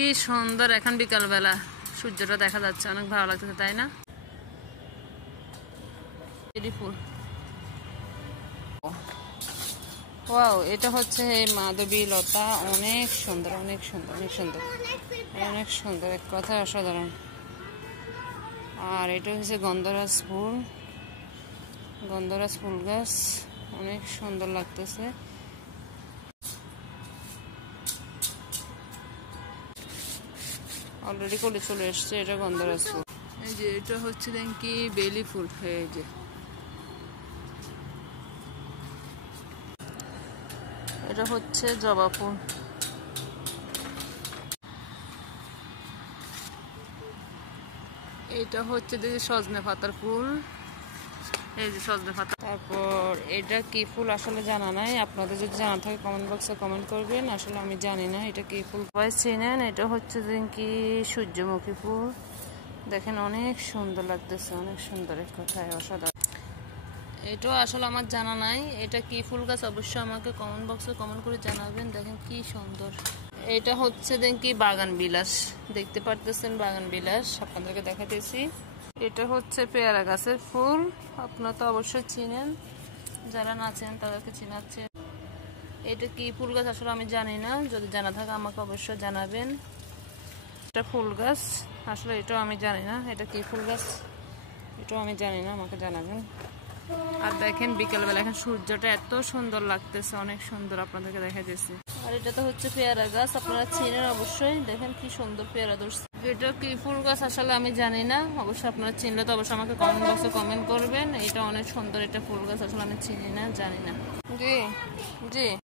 কি সুন্দর এখন বিকাল বেলা সূর্যটা দেখা যাচ্ছে, অনেক ভালো লাগতেছে তাই না? ফুল ওয়াও, এটা হচ্ছে মাধবী লতা, অনেক সুন্দর অনেক সুন্দর অনেক সুন্দর অনেক সুন্দর, এক কথা অসাধারণ। আর এটা হচ্ছে গন্ধরাজ ফুল, গন্ধরাজ ফুল গাছ, অনেক সুন্দর লাগতেছে। অলরেডি করে চলে এসছে, এটা গন্ধরাজ ফুল। এই যে এটা হচ্ছে কি বেলি ফুল, এই যে এটা হচ্ছে জবা ফুল। এটা হচ্ছে দেখি সজনে পাতার ফুল, এই যে সজনে পাতা। তারপর এটা কি ফুল আসলে জানা নাই, আপনাদের যদি জানা থাকে কমেন্ট বক্সে কমেন্ট করবেন। আসলে আমি জানি না এটা কি ফুল, সবাই চেনেন। এটা হচ্ছে কি সূর্যমুখী ফুল, দেখেন অনেক সুন্দর লাগতেছে, অনেক সুন্দর, এক কথায় অসাধারণ। এটাও আসলে আমার জানা নাই এটা কি ফুল গাছ, অবশ্যই আমাকে কমেন্ট বক্সে কমেন্ট করে জানাবেন। দেখেন কি সুন্দর। এটা হচ্ছে কি বাগান বিলাস, দেখতে পারতেছেন বাগান বিলাস, আপনাদেরকে দেখাতেছি। এটা হচ্ছে পেয়ারা গাছের ফুল, আপনারা তো অবশ্যই চিনেন, যারা না চেনেন তাদেরকে চিনাচ্ছে। এটা কি ফুল গাছ আসলে আমি জানি না, যদি জানা থাকে আমাকে অবশ্যই জানাবেন। এটা ফুল গাছ, আসলে এটাও আমি জানি না এটা কি ফুল গাছ, এটাও আমি জানি না, আমাকে জানাবেন। আর দেখেন বিকেলবেলা এখন সূর্যটা এত সুন্দর লাগতেছে, অনেক সুন্দর, আপনাদেরকে দেখাইতেছি। আর এটা তো হচ্ছে পেয়ারা গাছ, আপনারা চিনেন অবশ্যই, দেখেন কি সুন্দর পেয়ারা ধরছে। এটা কি ফুল গাছ আসলে আমি জানি না, অবশ্যই আপনারা চিনলে তো অবশ্যই আমাকে কমেন্ট বক্সে কমেন্ট করবেন। এটা অনেক সুন্দর, এটা ফুল গাছ আসলে আমি চিনি না, জানি না। জি জি।